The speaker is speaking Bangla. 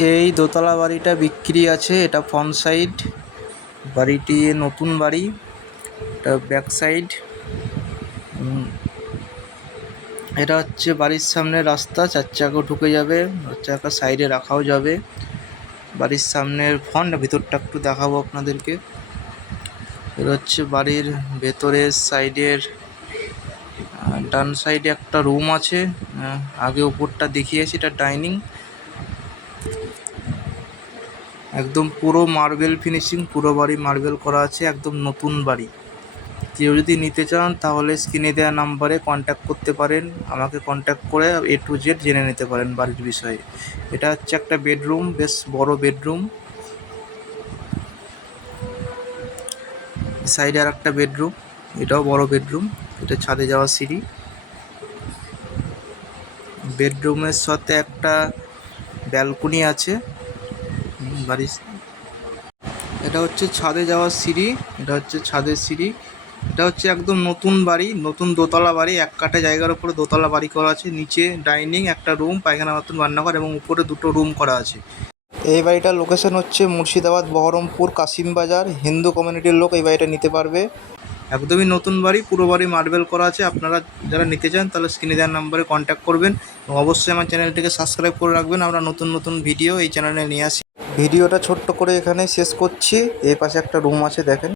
এই দোতলা বাড়িটা বিক্রি আছে, এটা ফ্রন্ট সাইড বাড়িটি নতুন বাড়ি, এটা ব্যাক সাইড এটা হচ্ছে বাড়ির সামনে রাস্তা, চার চাকা ঢুকে যাবে চাকা সাইডে রাখাও যাবে। বাড়ির সামনের ফ্রন্ট ভিতরটা একটু দেখাবো আপনাদেরকে। এটা হচ্ছে বাড়ির ভেতরের সাইডের ডান সাইডে একটা রুম আছে আগে উপরটা দেখিয়েছি, এটা ডাইনিং একদম পুরো মার্বেল ফিনিশিং, পুরো বাড়ি মার্বেল করা আছে, একদম নতুন বাড়ি। কেউ যদি নিতে চান, তাহলে স্ক্রিনে দেওয়া নাম্বারে কন্ট্যাক্ট করতে পারেন। আমাকে কন্ট্যাক্ট করে এ টু জেড জেনে নিতে পারেন বাড়ির বিষয়ে। এটা হচ্ছে একটা বেডরুম বেশ বড় বেডরুম সাইডে আর একটা বেডরুম এটাও বড় বেডরুম এটা ছাদে যাওয়ার সিঁড়ি। বেডরুমের সাথে একটা ব্যালকনি আছে। বাড়ির এটা হচ্ছে ছাদে যাওয়ার সিঁড়ি, এটা হচ্ছে ছাদের সিঁড়ি। এটা হচ্ছে একদম নতুন বাড়ি, নতুন দোতলা বাড়ি, এক কাঠা জায়গার উপরে দোতলা বাড়ি করা আছে, নিচে ডাইনিং, একটা রুম, পায়খানা বাথরুম, রান্নাঘর এবং উপরে দুটো রুম করা আছে। এই বাড়িটার লোকেশন হচ্ছে মুর্শিদাবাদ, বহরমপুর, কাশিম বাজার। হিন্দু কমিউনিটির লোক এই বাড়িটা নিতে পারবে। একদমই নতুন বাড়ি, পুরো বাড়ি মার্বেল করা আছে। আপনারা যারা নিতে চান, তাহলে স্ক্রিনে দেওয়ার নাম্বারে কন্ট্যাক্ট করবেন। এবং অবশ্যই আমার চ্যানেলটিকে সাবস্ক্রাইব করে রাখবেন। আমরা নতুন নতুন ভিডিও এই চ্যানেলে নিয়ে আসি। ভিডিওটা ছোট্ট করে এখানে শেষ করছি। এ পাশে একটা রুম আছে দেখেন।